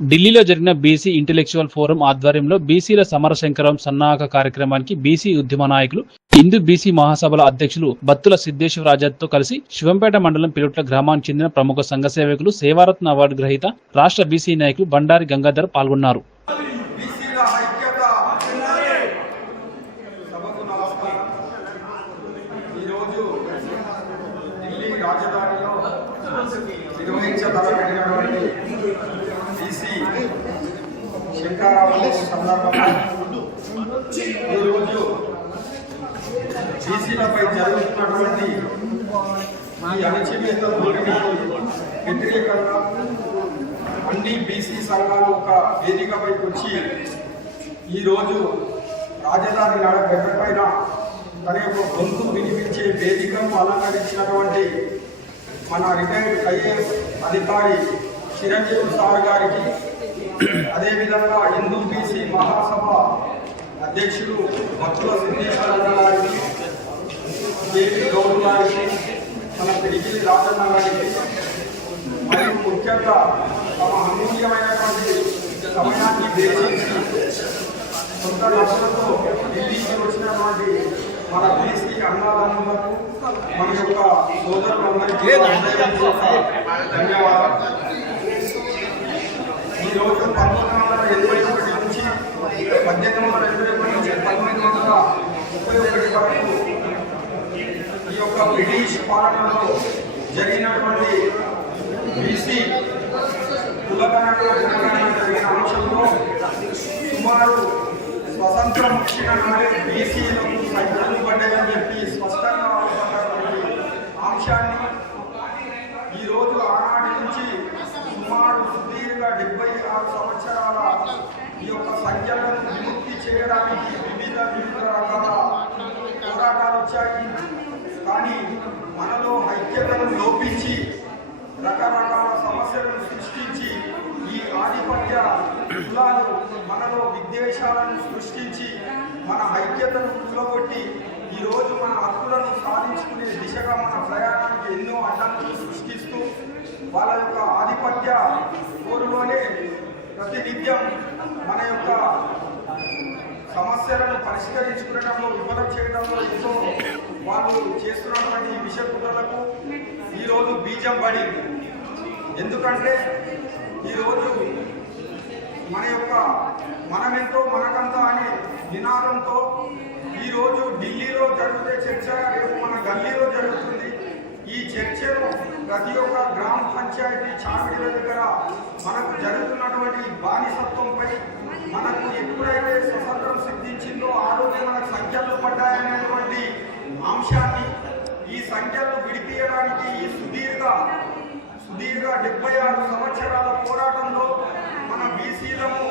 ఢిల్లీలో జరిగిన BC intellectual forum ఆధ్వర్యంలో బీసీల సమరశంకరం సన్నాహక కార్యక్రమానికి బీసీ ఉద్యమ నాయకులు హిందూ బీసీ మహాసభల అధ్యక్షులు బత్తుల సిద్దేశ్వరాజాతో కలిసి శివంపేట మండలం పిలుట్ల గ్రామానికి చెందిన ప్రముఖ సంఘ సేవకులు సేవారత్న అవార్డు గ్రహీత రాష్ట్ర బీసీ నాయకులు బండారి గంగాధర్ పాల్గొన్నారు. సభకు నమస్కారం ఈరోజు ఢిల్లీ రాజధానిలో నిర్వహించబడినటువంటి బీసీ శంకారావు సందర్భంగా ఈరోజు బీసీలపై జరుగుతున్నటువంటి ఈ అణచివేత వ్యతిరేకంగా అన్ని బీసీ సంఘాలు ఒక వేదికపైకి వచ్చి ఈరోజు రాజధాని నడ గడ్డపైన తన యొక్క గొంతు వినిపించే వేదికను అలంకరించినటువంటి మన రిటైర్డ్ ఐఏఎస్ అధికారి చిరంజీవి సార్ గారికి అదేవిధంగా హిందూ బీసీ మహాసభ అధ్యక్షుడు భక్తుల సిద్ధేశ్వర గారికి జేపీ గౌడ్ గారికి మన పిడికిలి రాజన్న గారికి మరియు ముఖ్యంగా తమ అమూల్యమైనటువంటి సమయాన్ని వేచించి సొంత నష్టంతో ఢిల్లీకి వచ్చినటువంటి మన బీసీ అన్నదమ్ములకు మన యొక్క సోదరులందరికీ ధన్యవాదాలు. యొక్క బ్రిటిష్ పాలనలో జరిగినటువంటి బీసీ కులగణన జరిగిన అంశంలో సుమారు స్వతంత్రం వచ్చిన నాడే బీసీలకు సంఖ్యలు పడ్డాయని చెప్పి స్పష్టంగా అంశాన్ని ఈరోజు ఆనాటి నుంచి సుమారు సుదీర్ఘ డెబ్బై ఆరు సంవత్సరాల ఈ యొక్క సంఖ్యలను విముక్తి చేయడానికి వివిధ వివిధ రకాల పోరాటాలు వచ్చాయి. కానీ మనలో ఐక్యతను లోపించి రకరకాల సమస్యలను సృష్టించి ఈ ఆధిపత్య కులాలు మనలో విద్వేషాలను సృష్టించి మన ఐక్యతను కూలగొట్టి ఈరోజు మన హక్కులను సాధించుకునే దిశగా మన ప్రయాణానికి ఎన్నో అడ్డంకులు సృష్టిస్తూ వాళ్ళ యొక్క ఆధిపత్య కోరులోనే ప్రతినిత్యం మన యొక్క సమస్యలను పరిష్కరించుకునడంలో విఫలం చేయడంలో ఎంతో వాళ్ళు చేస్తున్నటువంటి ఈ విషయకులకు ఈరోజు బీజం పడింది. ఎందుకంటే ఈరోజు మన యొక్క మనమెంతో మనకంతా అనే నినాదంతో ఈరోజు ఢిల్లీలో జరిగితే చర్చ రేపు మన గల్లీలో జరుగుతుంది. ఈ చర్చను ప్రతి ఒక్క గ్రామ పంచాయతీ చామిడిల దగ్గర మనకు జరుగుతున్నటువంటి బానిసత్వంపై మనకు ఎప్పుడైతే స్వతంత్రం సిద్ధించిందో ఆ రోజు మనకు సంఖ్యలు పడ్డాయనేటువంటి అంశాన్ని ఈ సంఖ్యలు విడిపియడానికి ఈ సుదీర్ఘ సుదీర్ఘ డెబ్బై ఆరు సంవత్సరాల పోరాటంలో మన బీసీలము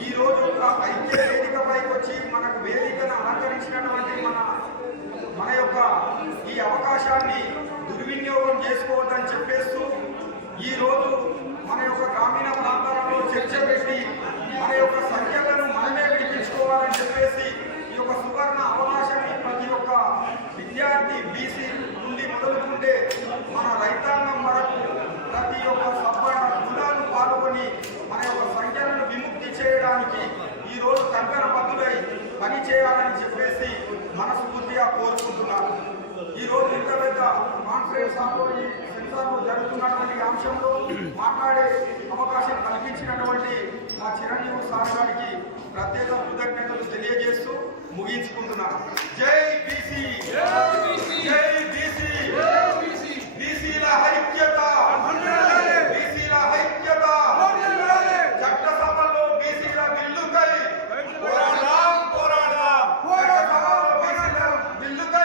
ఈ రోజు ఒక ఐక్య వేదికపైకి వచ్చి మనకు వేదికను అలంకరించినటువంటి మన మన యొక్క ఈ అవకాశాన్ని దుర్వినియోగం చేసుకోవద్దని చెప్పేస్తూ ఈ రోజు మన యొక్క గ్రామీణ ప్రాంతాలలో చర్చ పెట్టి మన యొక్క సంఖ్య మనమే విడిపించుకోవాలని చెప్పేసి ఈ యొక్క సువర్ణ అవకాశాన్ని ప్రతి ఒక్క విద్యార్థి బీసీ నుండి మొదలుకుంటే మన రైతాంగం వరకు ప్రతి ఒక్క సబ్బాడ కులాలు పాల్గొని మన యొక్క సంఖ్యలను విముక్తి చేయడానికి ఈ రోజు కంకణ బద్దులై పని చేయాలని చెప్పేసి మనస్ఫూర్తిగా కోరుకుంటున్నాను. ఈ రోజు ఇంత పెద్ద కాన్ఫరెన్స్ హాల్లో ఈ సెన్సార్లో జరుగుతున్నటువంటి అంశంలో మాట్లాడే అవకాశం కల్పించినటువంటి మా చిరంజీవి సార్ గారికి ప్రత్యేక కృతజ్ఞతలు తెలియజేస్తూ ముగించుకుంటున్నాను.